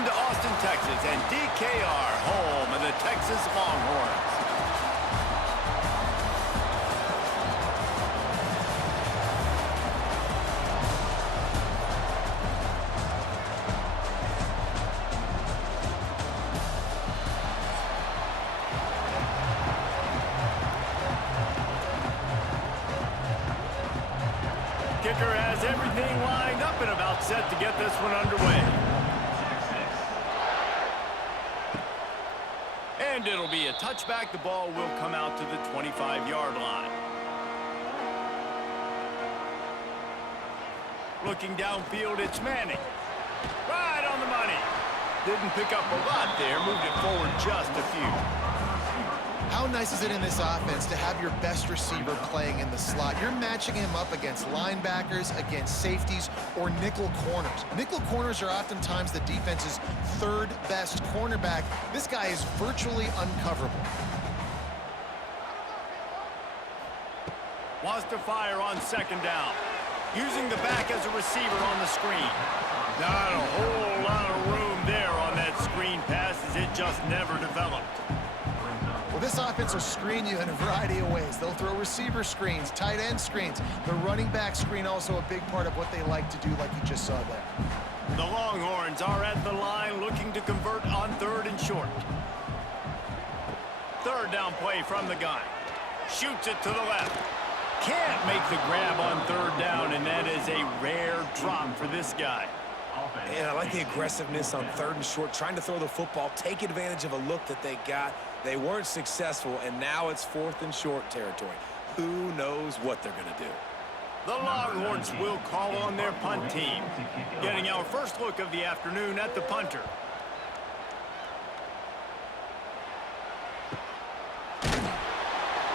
Welcome to Austin, Texas, and DKR, home of the Texas Longhorns. Kicker has everything lined up and about set to get this one underway. And it'll be a touchback. The ball will come out to the 25-yard line. Looking downfield, it's Manning. Right on the money. Didn't pick up a lot there. Moved it forward just a few. How nice is it in this offense to have your best receiver playing in the slot? You're matching him up against linebackers, against safeties, or nickel corners. Nickel corners are oftentimes the defense's third best cornerback. This guy is virtually uncoverable. Wants to fire on second down. Using the back as a receiver on the screen. Not a whole lot of room there on that screen pass as it just never developed. Well, this offense will screen you in a variety of ways. They'll throw receiver screens, tight end screens. The running back screen also a big part of what they like to do, like you just saw there. The Longhorns are at the line looking to convert on third and short. Third down play from the gun. Shoots it to the left. Can't make the grab on third down, and that is a rare drop for this guy. And I like the aggressiveness on third and short, trying to throw the football, take advantage of a look that they got. They weren't successful, and now it's fourth and short territory. Who knows what they're going to do? The Longhorns will call on their punt team. Getting our first look of the afternoon at the punter.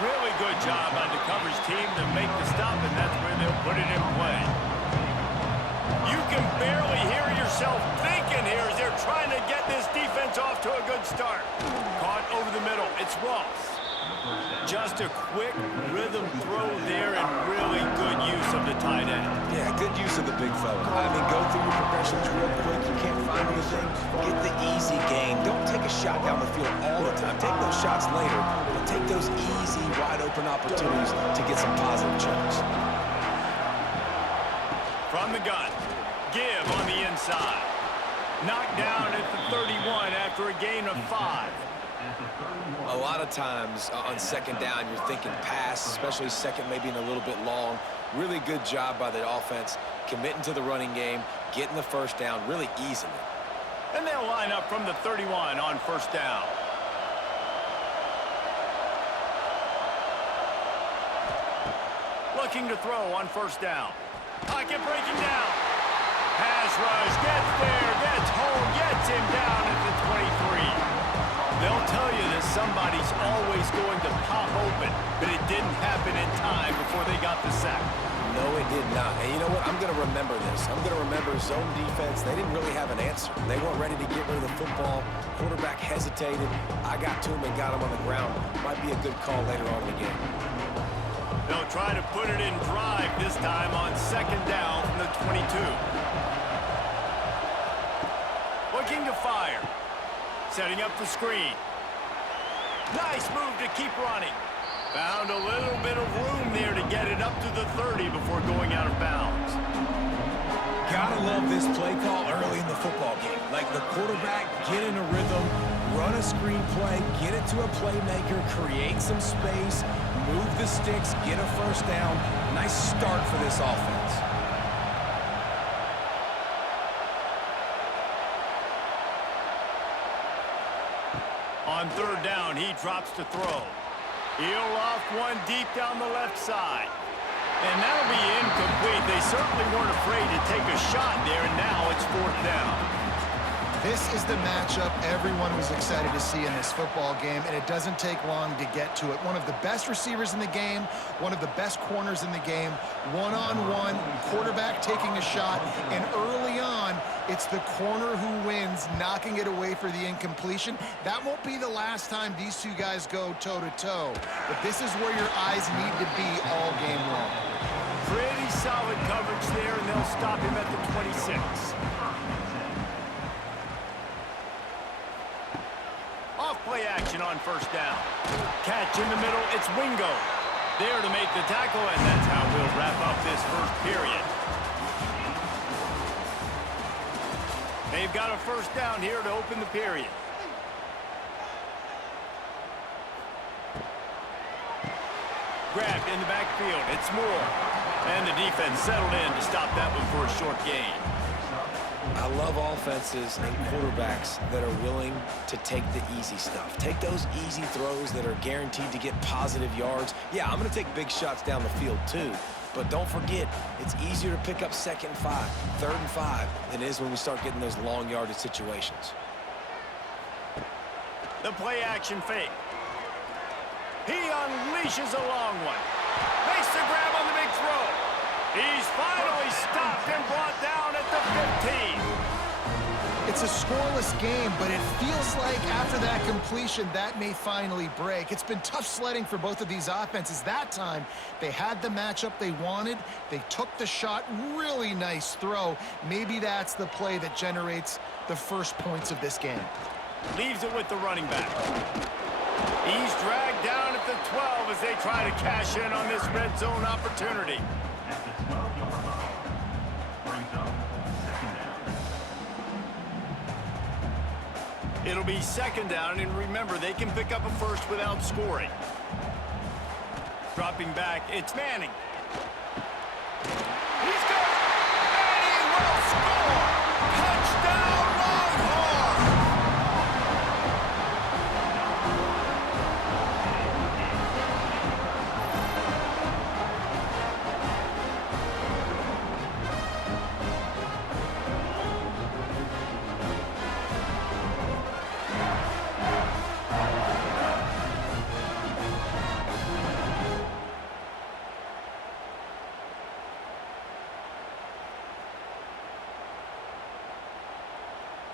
Really good job by the coverage team to make the stop, and that's where they'll put it in play. You can barely hear yourself thinking here as they're trying to get this defense off to a good start. Caught over the middle. It's Ross. Just a quick rhythm throw there and really good use of the tight end. Yeah, good use of the big fella. I mean, go through your progressions real quick. You can't find anything. Get the easy gain. Don't take a shot down the field all the time. Take those shots later, but take those easy, wide-open opportunities to get some positive chunks. From the gun. Give on the inside. Knocked down at the 31 after a gain of 5. A lot of times on second down, you're thinking pass, especially second maybe in a little bit long. Really good job by the offense, committing to the running game, getting the first down really easily. And they'll line up from the 31 on first down. Looking to throw on first down. Pocket breaking down. Pass rush, gets there, gets home, gets him down at the 23. They'll tell you that somebody's always going to pop open, but it didn't happen in time before they got the sack. No, it did not. And you know what? I'm going to remember this. I'm going to remember zone defense. They didn't really have an answer. They weren't ready to get rid of the football. Quarterback hesitated. I got to him and got him on the ground. Might be a good call later on in the game. They'll try to put it in drive this time on second down from the 22. Looking to fire. Setting up the screen. Nice move to keep running. Found a little bit of room there to get it up to the 30 before going out of bounds. Gotta love this play call early in the football game. Like the quarterback, get in a rhythm, run a screen play, get it to a playmaker, create some space, move the sticks, get a first down. Nice start for this offense. On third down, he drops to throw. He'll loft one deep down the left side. And that'll be incomplete. They certainly weren't afraid to take a shot there, and now it's fourth down. This is the matchup everyone was excited to see in this football game, and it doesn't take long to get to it. One of the best receivers in the game, one of the best corners in the game, one-on-one, quarterback taking a shot, and early on, it's the corner who wins, knocking it away for the incompletion. That won't be the last time these two guys go toe-to-toe, but this is where your eyes need to be all game long. Pretty solid coverage there, and they'll stop him at the 26. play action on first down. Catch in the middle, it's Wingo. There to make the tackle, and that's how we'll wrap up this first period. They've got a first down here to open the period. Grabbed in the backfield, it's Moore. And the defense settled in to stop that one for a short gain. I love offenses and quarterbacks that are willing to take the easy stuff. Take those easy throws that are guaranteed to get positive yards. Yeah, I'm going to take big shots down the field too. But don't forget, it's easier to pick up 2nd and 5, 3rd and 5 than it is when we start getting those long yardage situations. The play action fake. He unleashes a long one. Makes the grab on the big throw. He's finally stopped and brought down at the 15. It's a scoreless game, but it feels like after that completion, that may finally break. It's been tough sledding for both of these offenses. That time, they had the matchup they wanted. They took the shot. Really nice throw. Maybe that's the play that generates the first points of this game. Leaves it with the running back. He's dragged down at the 12 as they try to cash in on this red zone opportunity. It'll be 2nd down, and remember, they can pick up a first without scoring. Dropping back, it's Manning. He's got it, and he will score! Touchdown, Longhorns!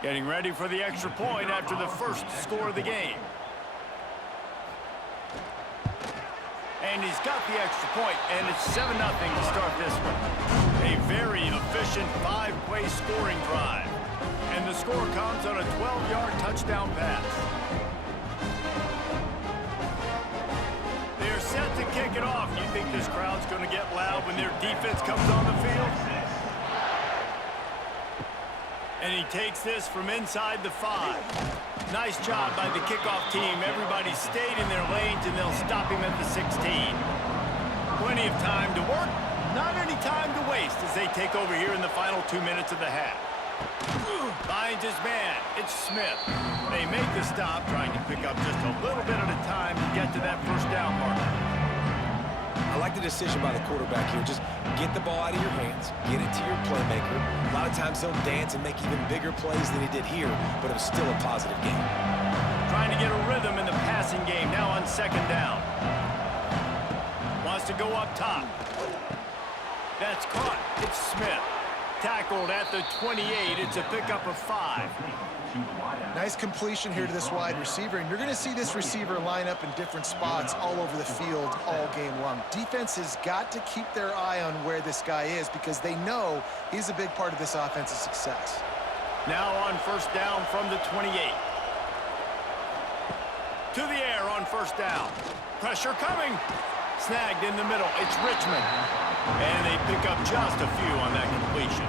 Getting ready for the extra point after the first score of the game. And he's got the extra point, and it's 7-0 to start this one. A very efficient 5-play scoring drive. And the score comes on a 12-yard touchdown pass. They're set to kick it off. Do you think this crowd's going to get loud when their defense comes on the field? And he takes this from inside the 5. Nice job by the kickoff team. Everybody stayed in their lanes, and they'll stop him at the 16. Plenty of time to work, not any time to waste as they take over here in the final 2 minutes of the half. Finds his man. It's Smith. They make the stop, trying to pick up just a little bit at a time to get to that first down marker. I like the decision by the quarterback here. Just get the ball out of your hands, get it to your playmaker. A lot of times he'll dance and make even bigger plays than he did here, but it was still a positive game. Trying to get a rhythm in the passing game now on 2nd down. Wants to go up top. That's caught. It's Smith. Tackled at the 28. It's a pickup of 5. Nice completion here to this wide receiver, and you're going to see this receiver line up in different spots all over the field all game long. Defense has got to keep their eye on where this guy is because they know he's a big part of this offense's success. Now on first down from the 28. To the air on first down. Pressure coming. Snagged in the middle. It's Richmond. And they pick up just a few on that completion.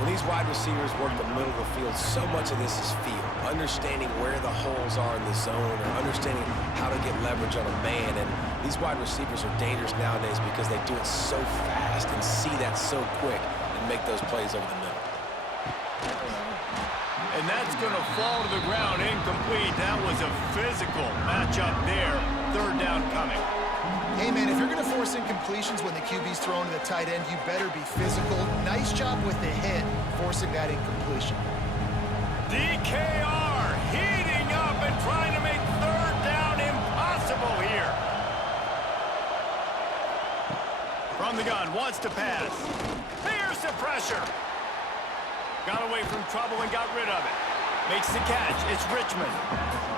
When these wide receivers work the middle of the field, so much of this is feel. Understanding where the holes are in the zone or understanding how to get leverage on a man. And these wide receivers are dangerous nowadays because they do it so fast and see that so quick and make those plays over the middle. And that's going to fall to the ground incomplete. That was a physical matchup there. 3rd down coming. Hey, man, if you're going to force incompletions when the QB's thrown to the tight end, you better be physical. Nice job with the hit, forcing that incompletion. DKR heating up and trying to make 3rd down impossible here. From the gun, wants to pass. Here's the pressure. Got away from trouble and got rid of it. Makes the catch. It's Richmond.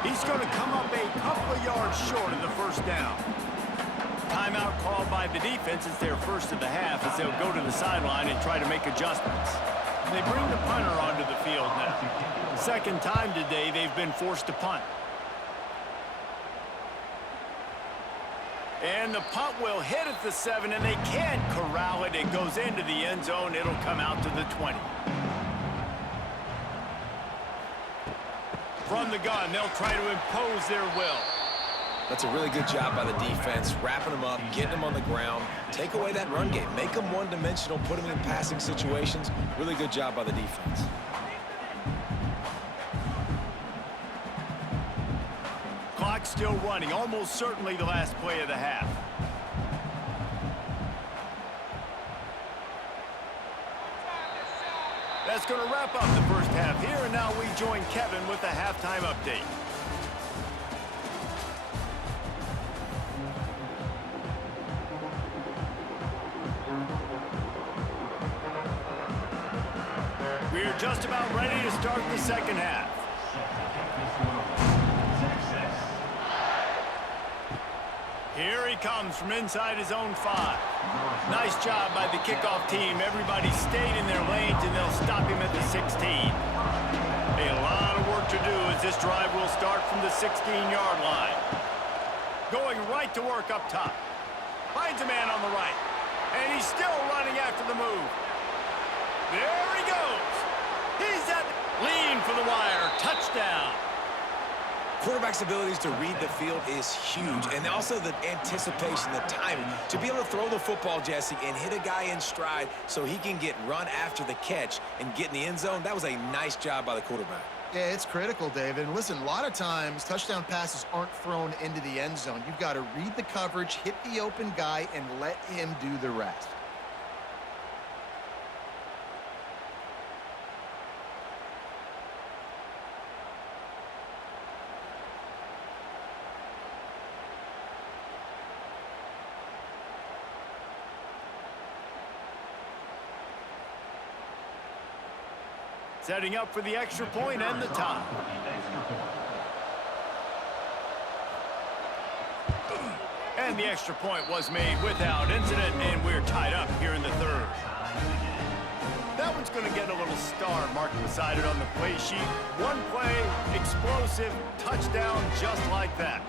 He's going to come up a couple of yards short of the first down. Timeout called by the defense. It's their first of the half as they'll go to the sideline and try to make adjustments. They bring the punter onto the field now. 2nd time today they've been forced to punt. And the punt will hit at the 7, and they can't corral it. It goes into the end zone. It'll come out to the 20. From the gun, they'll try to impose their will. That's a really good job by the defense, wrapping them up, getting them on the ground. Take away that run game. Make them one-dimensional, put them in passing situations. Really good job by the defense. Clock still running, almost certainly the last play of the half. That's going to wrap up the first half here, and now we join Kevin with the halftime update. We're just about ready to start the second half. Here he comes from inside his own 5. Nice job by the kickoff team. Everybody stayed in their lanes, and they'll stop him at the 16. A lot of work to do as this drive will start from the 16-yard line. Going right to work up top. Finds a man on the right. And he's still running after the move. There he goes. He's at lean for the wire. Touchdown. Quarterback's abilities to read the field is huge, and also the anticipation, the timing. To be able to throw the football, Jesse, and hit a guy in stride so he can get run after the catch and get in the end zone, that was a nice job by the quarterback. Yeah, it's critical, David. And listen, a lot of times touchdown passes aren't thrown into the end zone. You've got to read the coverage, hit the open guy, and let him do the rest. Setting up for the extra point and the tie. And the extra point was made without incident, and we're tied up here in the third. That one's going to get a little star marked beside it on the play sheet. One play, explosive, touchdown, just like that.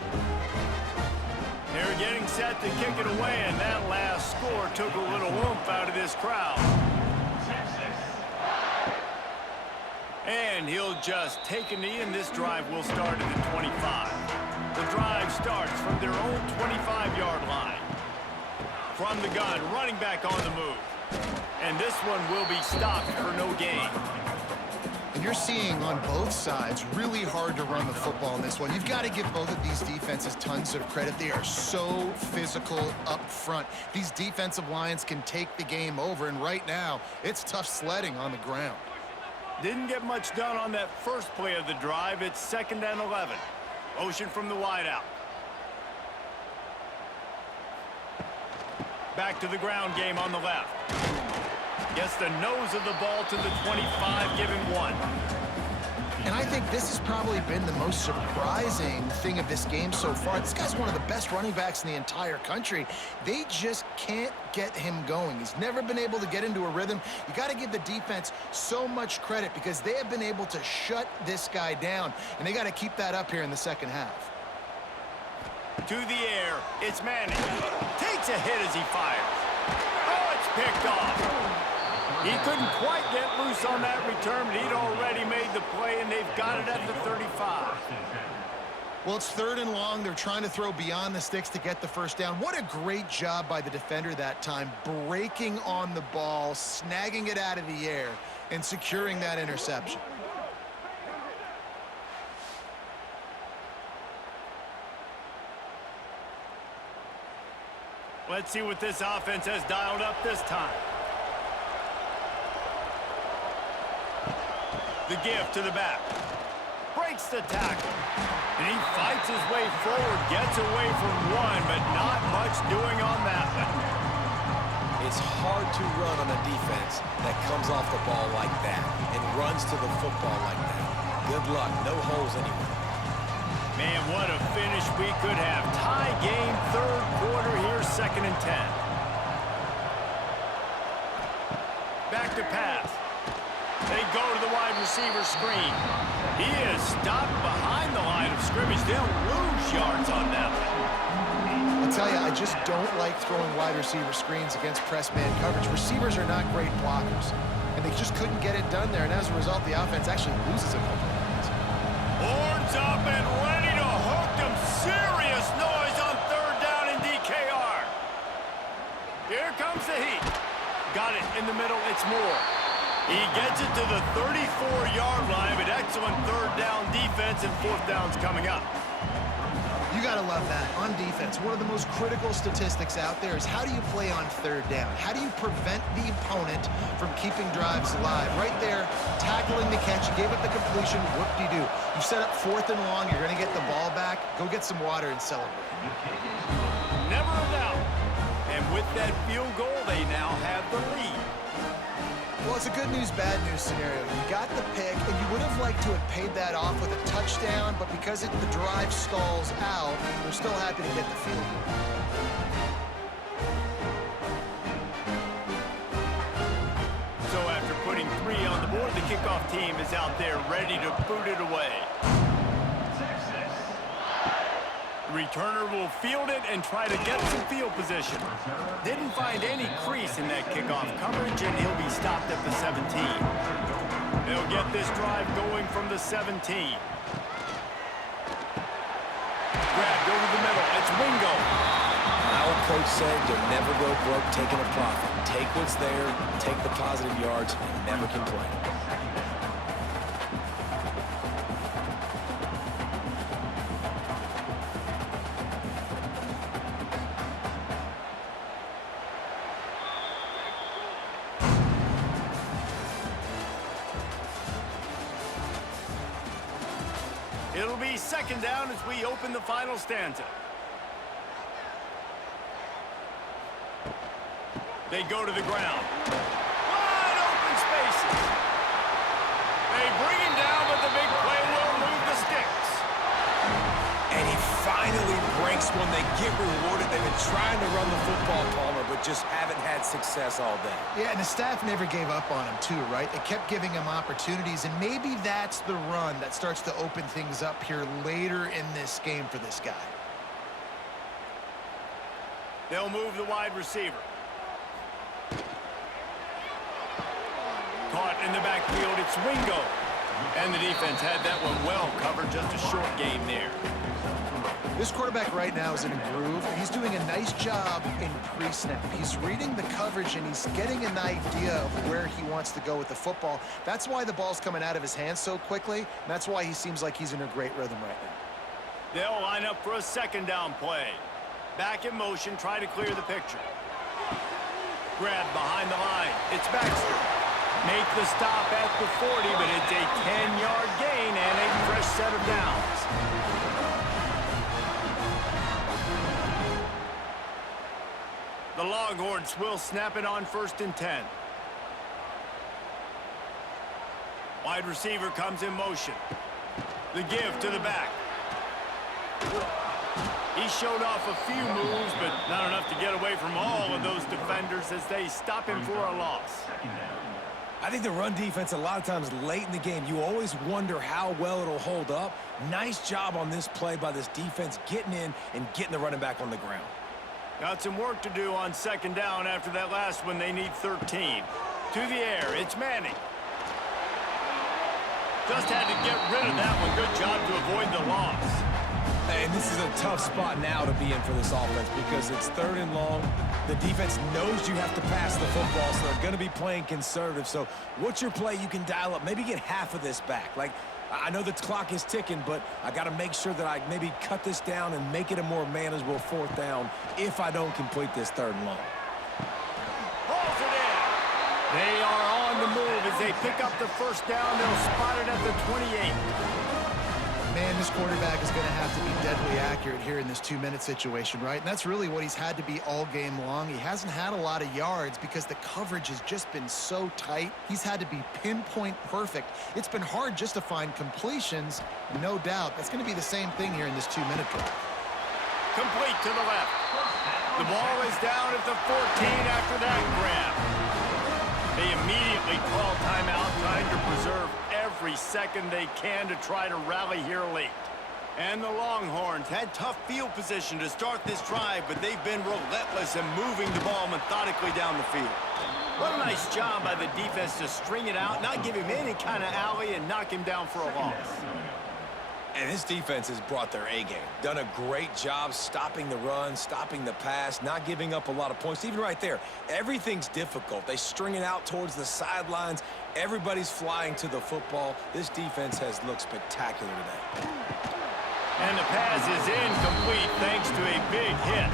They're getting set to kick it away, and that last score took a little oomph out of this crowd. And he'll just take a knee, and this drive will start at the 25. The drive starts from their own 25-yard line. From the gun, running back on the move. And this one will be stopped for no gain. And you're seeing on both sides really hard to run the football in this one. You've got to give both of these defenses tons of credit. They are so physical up front. These defensive lines can take the game over, and right now, it's tough sledding on the ground. Didn't get much done on that first play of the drive. It's 2nd and 11. Motion from the wideout. Back to the ground game on the left. Gets the nose of the ball to the 25, give him 1. And I think this has probably been the most surprising thing of this game so far. This guy's one of the best running backs in the entire country. They just can't get him going. He's never been able to get into a rhythm. You got to give the defense so much credit because they have been able to shut this guy down, and they got to keep that up here in the second half. To the air, it's Manning. Takes a hit as he fires. Oh, it's picked off. He couldn't quite get loose on that return, but he'd already made the play, and they've got it at the 35. Well, it's 3rd and long. They're trying to throw beyond the sticks to get the first down. What a great job by the defender that time, breaking on the ball, snagging it out of the air, and securing that interception. Let's see what this offense has dialed up this time. The give to the back. Breaks the tackle. And he fights his way forward, gets away from one, but not much doing on that one. It's hard to run on a defense that comes off the ball like that and runs to the football like that. Good luck. No holes anywhere. Man, what a finish we could have. Tie game, 3rd quarter here, 2nd and 10. Back to pass. They go to the wide receiver screen. He is stopped behind the line of scrimmage. They'll lose yards on that one. I'll tell you, I just don't like throwing wide receiver screens against press man coverage. Receivers are not great blockers, and they just couldn't get it done there, and as a result, the offense actually loses a couple of yards. Horns up and ready to hook them. Serious noise on third down in DKR. Here comes the heat. Got it in the middle. It's Moore. He gets it to the 34-yard line, but excellent third down defense, and fourth down's coming up. You got to love that. On defense, one of the most critical statistics out there is how do you play on third down? How do you prevent the opponent from keeping drives alive? Right there, tackling the catch. You gave up the completion. Whoop-de-doo. You set up fourth and long. You're going to get the ball back. Go get some water and celebrate. Never a doubt. And with that field goal, they now have the lead. Well, it's a good news, bad news scenario. You got the pick, and you would have liked to have paid that off with a touchdown, but because the drive stalls out, they're still happy to get the field goal. So after putting 3 on the board, the kickoff team is out there ready to boot it away. The returner will field it and try to get some field position. Didn't find any crease in that kickoff coverage, and he'll be stopped at the 17. They'll get this drive going from the 17. Grabbed over the middle. It's Wingo. Our coach said you'll never go broke taking a profit. Take what's there, take the positive yards, and never complain. It'll be second down as we open the final stanza. They go to the ground. Wide open spaces. They bring him down, but the big play will move the sticks. And he finally breaks one. They get rewarded. They've been trying to run the football, Palmer, but just haven't had success all day. Yeah, and the staff never gave up on him, too, right? They kept giving him opportunities, and maybe that's the run that starts to open things up here later in this game for this guy. They'll move the wide receiver. Caught in the backfield, it's Wingo. And the defense had that one well covered, just a short game there. This quarterback right now is in a groove, and he's doing a nice job in pre-snap. He's reading the coverage, and he's getting an idea of where he wants to go with the football. That's why the ball's coming out of his hands so quickly, and that's why he seems like he's in a great rhythm right now. They'll line up for a second down play. Back in motion, try to clear the picture. Grab behind the line. It's Baxter. Make the stop at the 40, but it's a 10-yard gain and a fresh set of downs. The Longhorns will snap it on 1st and 10. Wide receiver comes in motion. The give to the back. He showed off a few moves, but not enough to get away from all of those defenders as they stop him for a loss. I think the run defense, a lot of times late in the game, you always wonder how well it'll hold up. Nice job on this play by this defense, getting in and getting the running back on the ground. Got some work to do on second down after that last one. They need 13. To the air, it's Manning. Just had to get rid of that one. Good job to avoid the loss. And this is a tough spot now to be in for this offense because it's 3rd and long. The defense knows you have to pass the football, so they're going to be playing conservative. So what's your play you can dial up? Maybe get half of this back. Like, I know the clock is ticking, but I got to make sure that I maybe cut this down and make it a more manageable 4th down if I don't complete this 3rd and long. Hauls it in. They are on the move as they pick up the first down. They'll spot it at the 28. Man, this quarterback is going to have to be deadly accurate here in this 2-minute situation, right? And that's really what he's had to be all game long. He hasn't had a lot of yards because the coverage has just been so tight. He's had to be pinpoint perfect. It's been hard just to find completions, no doubt. That's going to be the same thing here in this 2-minute drive. Complete to the left. The ball is down at the 14 after that grab. They immediately call timeout, trying to preserve every second they can to try to rally here late. And the Longhorns had tough field position to start this drive, but they've been relentless in moving the ball methodically down the field. What a nice job by the defense to string it out, not give him any kind of alley, and knock him down for a loss. And this defense has brought their A-game. Done a great job stopping the run, stopping the pass, not giving up a lot of points. Even right there, everything's difficult. They string it out towards the sidelines. Everybody's flying to the football. This defense has looked spectacular today. And the pass is incomplete thanks to a big hit.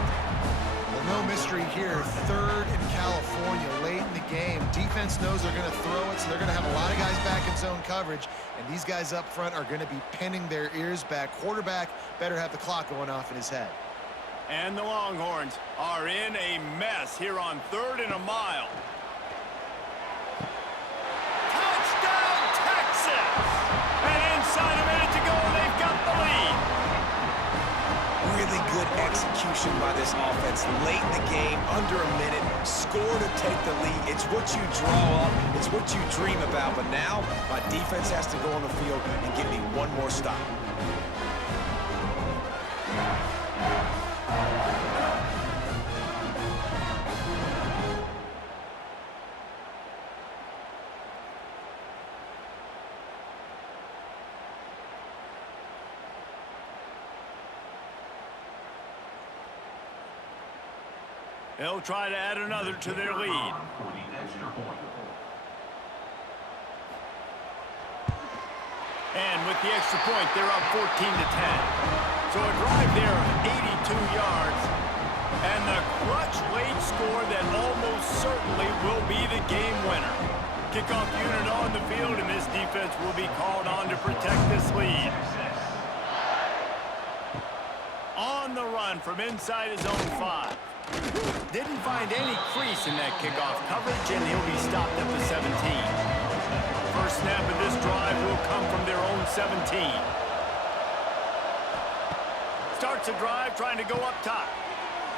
Well, no mystery here. Third in California late in the game. Defense knows they're going to throw it, so they're going to have a lot of guys back in zone coverage, and these guys up front are going to be pinning their ears back. Quarterback better have the clock going off in his head. And the Longhorns are in a mess here on 3rd and a mile. Touchdown, Texas! And inside a minute to go, they've got the lead. Really good execution by this offense late in the game, under a minute, score to take the lead. It's what you draw up, it's what you dream about, but now my defense has to go on the field and give me one more stop. They'll try to add another to their lead. And with the extra point, they're up 14-10. So a drive there of 82 yards. And the clutch late score that almost certainly will be the game winner. Kickoff unit on the field, and this defense will be called on to protect this lead. On the run from inside his own 5. Didn't find any crease in that kickoff coverage, and he'll be stopped at the 17. First snap of this drive will come from their own 17. Starts a drive trying to go up top.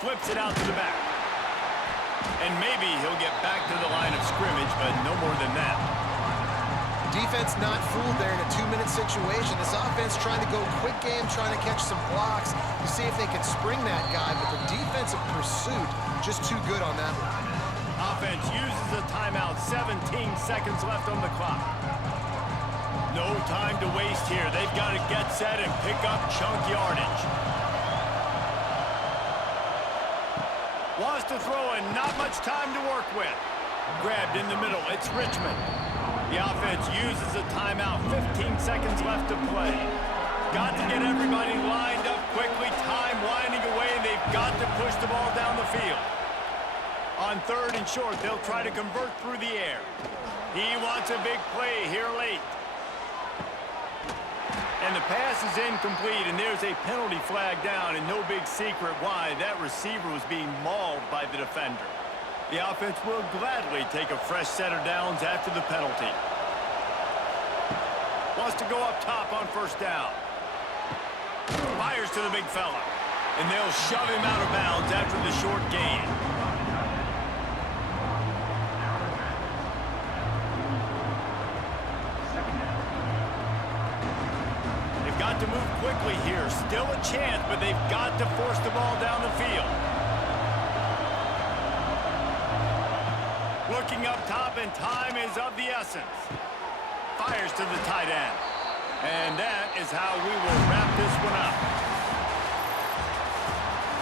Flips it out to the back. And maybe he'll get back to the line of scrimmage, but no more than that. Defense not fooled there in a 2-minute situation. This offense trying to go quick game, trying to catch some blocks to see if they can spring that guy, but the defensive pursuit just too good on that one. Offense uses a timeout, 17 seconds left on the clock. No time to waste here. They've got to get set and pick up chunk yardage. Wants to throw and not much time to work with. Grabbed in the middle, it's Richmond. The offense uses a timeout, 15 seconds left to play. Got to get everybody lined up quickly, time winding away, and they've got to push the ball down the field. On 3rd and short, they'll try to convert through the air. He wants a big play here late. And the pass is incomplete, and there's a penalty flag down, and no big secret why. That receiver was being mauled by the defender. The offense will gladly take a fresh set of downs after the penalty. Wants to go up top on 1st down. Fires to the big fella. And they'll shove him out of bounds after the short gain. They've got to move quickly here. Still a chance, but they've got to force the ball down the field. Looking up top, and time is of the essence. Fires to the tight end. And that is how we will wrap this one